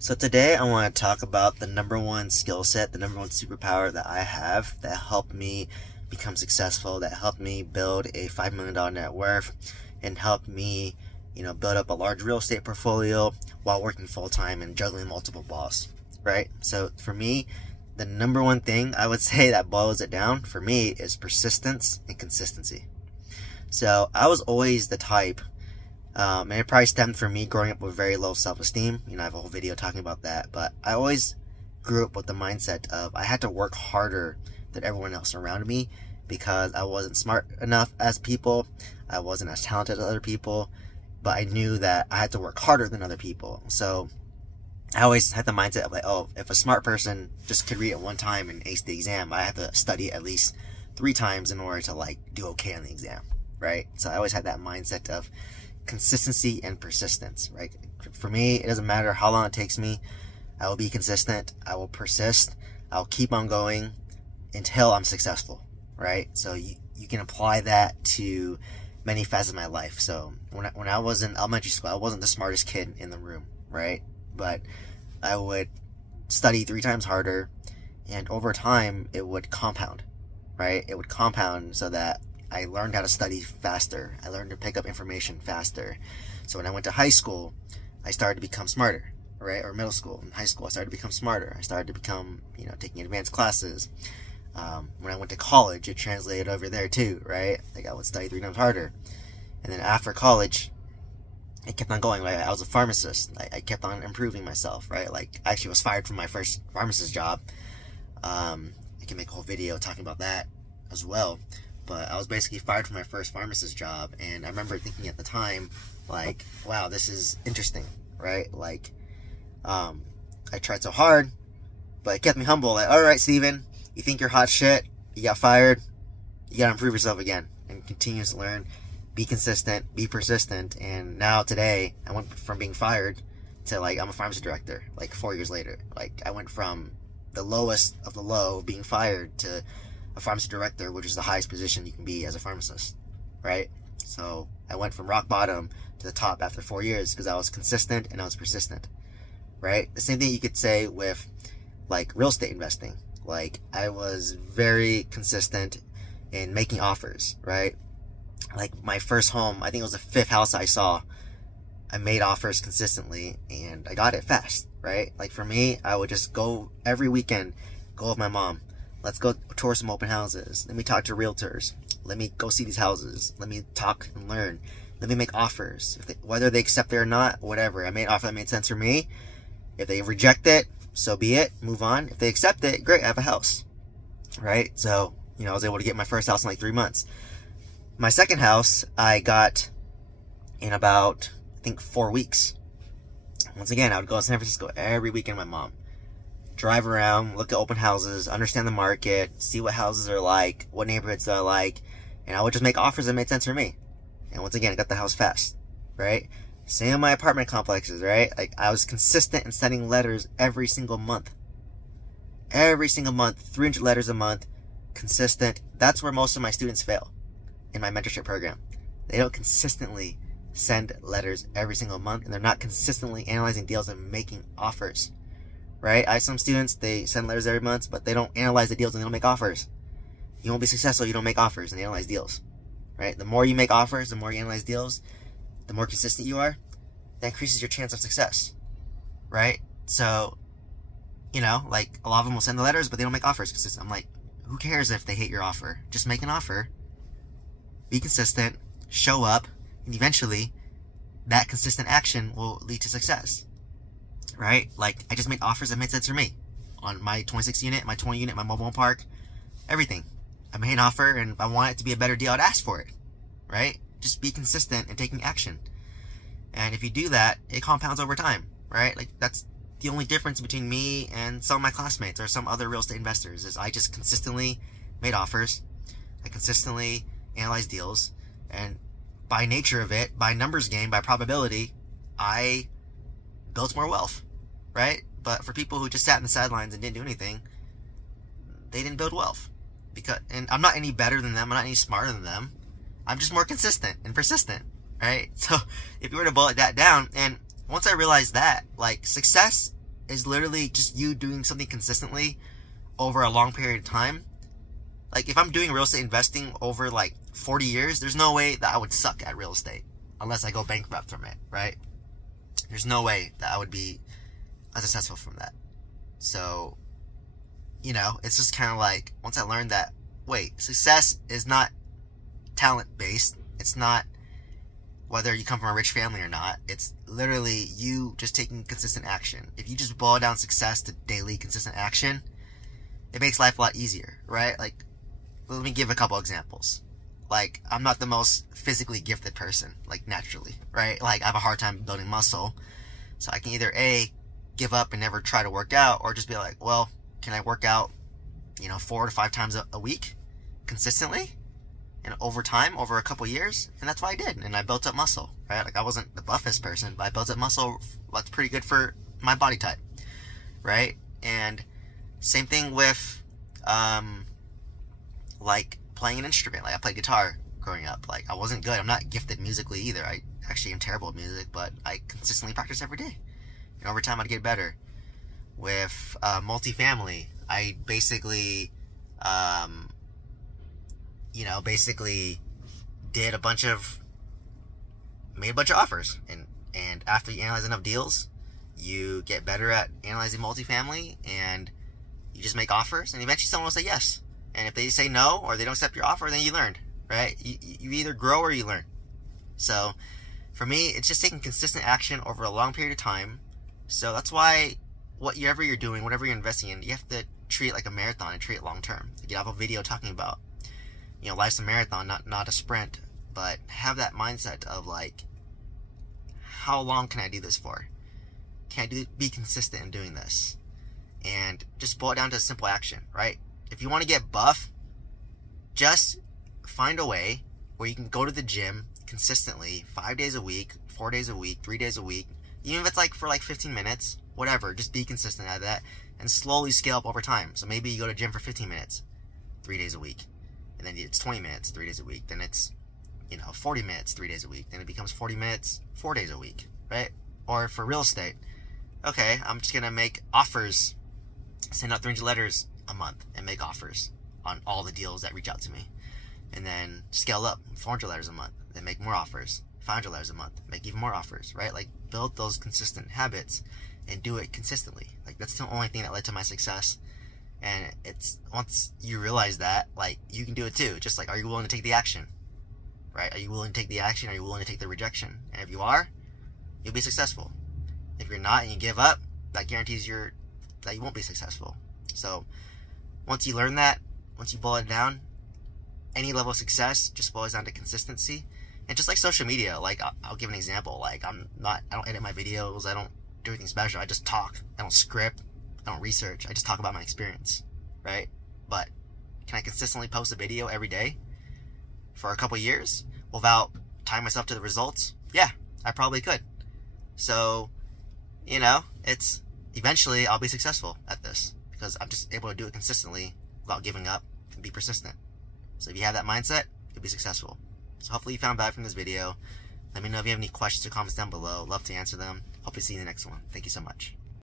So today I want to talk about the number one skill set, the number one superpower that I have that helped me become successful, that helped me build a $5 million net worth, and helped me, build up a large real estate portfolio while working full-time and juggling multiple balls, right? So for me, the number one thing I would say that boils it down for me is persistence and consistency. So I was always the type, and it probably stemmed from me growing up with very low self-esteem. I have a whole video talking about that, but I always grew up with the mindset of I had to work harder than everyone else around me because I wasn't smart enough as people. I wasn't as talented as other people, but I knew that I had to work harder than other people. So I always had the mindset of like, oh, if a smart person just could read it one time and ace the exam, I have to study at least 3 times in order to do okay on the exam, right? So I always had that mindset of consistency and persistence, right? For me, it doesn't matter how long it takes me. I will be consistent. I will persist. I'll keep on going until I'm successful, right? So you can apply that to many facets of my life. So when I was in elementary school, I wasn't the smartest kid in the room, right? But I would study 3 times harder, and over time it would compound, right? It would compound so that I learned how to study faster. I learned to pick up information faster. So when I went to high school, I started to become smarter, right? Or middle school. In high school, I started to become smarter. I started to become, taking advanced classes. When I went to college, it translated over there too, right? I would study 3 times harder. And then after college, I kept on going. I was a pharmacist. I kept on improving myself, right? I actually was fired from my first pharmacist job. I can make a whole video talking about that as well. But I was basically fired from my first pharmacist job, and I remember thinking at the time, wow, this is interesting, right? I tried so hard, but it kept me humble. All right, Steven, you think you're hot shit, you got fired, you gotta improve yourself again, and continue to learn, be consistent, be persistent, and now today, I went from being fired to, I'm a pharmacy director, 4 years later. I went from the lowest of the low, being fired, to a pharmacy director, which is the highest position you can be as a pharmacist, right? So I went from rock bottom to the top after 4 years because I was consistent and I was persistent, right? The same thing you could say with real estate investing. I was very consistent in making offers, right? My first home, I think it was the 5th house I saw, I made offers consistently and I got it fast, right? For me, I would just go every weekend, go with my mom. Let's go tour some open houses. Let me talk to realtors. Let me go see these houses. Let me talk and learn. Let me make offers. Whether they accept it or not, whatever. I made an offer that made sense for me. If they reject it, so be it. Move on. If they accept it, great, I have a house. Right? So, I was able to get my first house in 3 months. My second house, I got in about, I think, 4 weeks. Once again, I would go to San Francisco every weekend with my mom. Drive around, look at open houses, understand the market, see what houses are like, what neighborhoods they're like, and I would just make offers that made sense for me. And once again, I got the house fast, right? Same in my apartment complexes, right? I was consistent in sending letters every single month. Every single month, 300 letters a month, consistent. That's where most of my students fail in my mentorship program. They don't consistently send letters every single month, and they're not consistently analyzing deals and making offers. Right? I have some students, they send letters every month, but they don't analyze the deals and they don't make offers. You won't be successful, you don't make offers and analyze deals. Right? The more you make offers, the more you analyze deals, the more consistent you are, that increases your chance of success. Right? So, a lot of them will send the letters, but they don't make offers. Because I'm who cares if they hate your offer? Just make an offer, be consistent, show up, and eventually, that consistent action will lead to success. Right? I just made offers that made sense for me. On my 26 unit, my 20 unit, my mobile home park, everything. I made an offer, and if I want it to be a better deal, I'd ask for it. Right? Just be consistent in taking action. And if you do that, it compounds over time. Right? That's the only difference between me and some of my classmates or some other real estate investors is I just consistently made offers. I consistently analyzed deals. And by nature of it, by numbers game, by probability, I built more wealth. Right? But for people who just sat in the sidelines and didn't do anything, they didn't build wealth. And I'm not any better than them. I'm not any smarter than them. I'm just more consistent and persistent. Right? So if you were to boil that down, and once I realized that, success is literally just you doing something consistently over a long period of time. Like, if I'm doing real estate investing over like 40 years, there's no way that I would suck at real estate unless I go bankrupt from it, right? There's no way that I would be unsuccessful from that. So, you know, it's just kind of like, once I learned that, wait, success is not talent based. It's not whether you come from a rich family or not. It's literally you just taking consistent action. If you just boil down success to daily consistent action, it makes life a lot easier, right? Like, let me give a couple examples. Like, I'm not the most physically gifted person, like, naturally, right? Like, I have a hard time building muscle. So I can either A, give up and never try to work out, or just be like, well, can I work out, 4 to 5 times a week consistently and over time, over a couple years? And that's what I did. And I built up muscle, right? Like, I wasn't the buffest person, but I built up muscle that's pretty good for my body type, right? And same thing with, like, playing an instrument. Like, I played guitar growing up. Like, I wasn't good. I'm not gifted musically either. I actually am terrible at music, but I consistently practice every day. And over time, I'd get better. With Multifamily, I basically, basically made a bunch of offers. And after you analyze enough deals, you get better at analyzing multifamily, and you just make offers, and eventually someone will say yes. And if they say no, or they don't accept your offer, then you learned, right? You either grow or you learn. So for me, it's just taking consistent action over a long period of time. So that's why whatever you're doing, whatever you're investing in, you have to treat it like a marathon and treat it long term. You have a video talking about, life's a marathon, not a sprint. But have that mindset of like, how long can I do this for? Can I be consistent in doing this? And just boil it down to a simple action, right? If you want to get buff, just find a way where you can go to the gym consistently 5 days a week, 4 days a week, 3 days a week, even if it's like for like 15 minutes, whatever, just be consistent at that and slowly scale up over time. So maybe you go to gym for 15 minutes, 3 days a week, and then it's 20 minutes, 3 days a week, then it's, 40 minutes, 3 days a week, then it becomes 40 minutes, 4 days a week, right? Or for real estate, okay, I'm just going to make offers, send out 300 letters a month and make offers on all the deals that reach out to me. And then scale up 400 letters a month, then make more offers, 500 letters a month, make even more offers, right? Like, build those consistent habits and do it consistently. Like, that's the only thing that led to my success. And it's, once you realize that, like, you can do it too. Just like, are you willing to take the action, right? Are you willing to take the action? Are you willing to take the rejection? And if you are, you'll be successful. If you're not and you give up, that guarantees that you won't be successful. So once you learn that, once you boil it down, any level of success just boils down to consistency. And just like social media, like, I'll give an example. Like, I don't edit my videos, I don't do anything special, I just talk. I don't script, I don't research, I just talk about my experience, right? But can I consistently post a video every day for a couple years without tying myself to the results? Yeah, I probably could. So, it's, eventually I'll be successful at this because I'm just able to do it consistently without giving up and be persistent. So if you have that mindset, you'll be successful. So hopefully you found value from this video. Let me know if you have any questions or comments down below. Love to answer them. Hope to see you in the next one. Thank you so much.